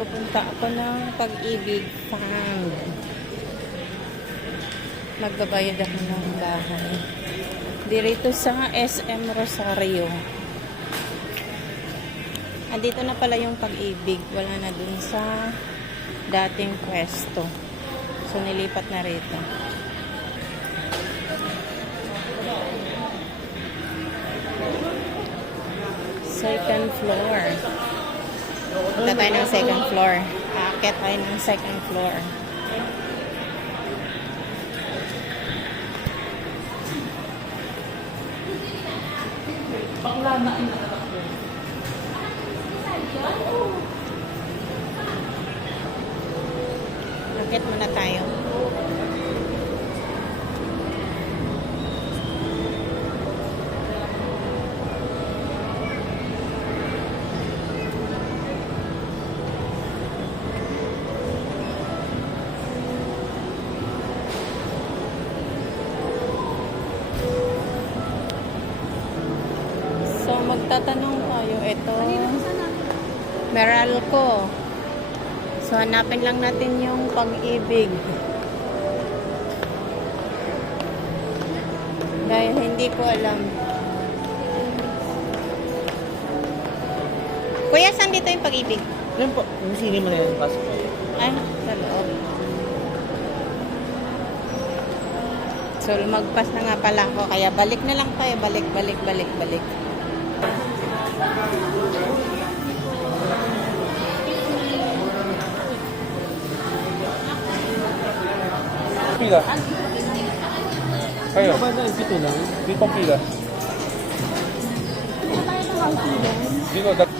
Pupunta ako ng pag-ibig fund. Magbabayad ako ng bahay. Dirito sa SM Rosario. Andito na pala yung pag-ibig. Wala na dun sa dating pwesto. So, nilipat na rito. Second floor. Punta tayo ng second floor. Aakyat tayo ng second floor. Aakyat muna tayo. Magtatanong tayo. Ito, Meralco. So, hanapin lang natin yung pag-ibig. Dahil hindi ko alam. Kuya, saan dito yung pag-ibig? Yan po, yung sini mo na yan, pasok. Ay, sa loob. So, magpas na nga pala ako. Kaya balik na lang tayo. Balik, balik, balik, balik. Pila? Kayo? Ba na, pito lang? Pitong pila? Dito, dat-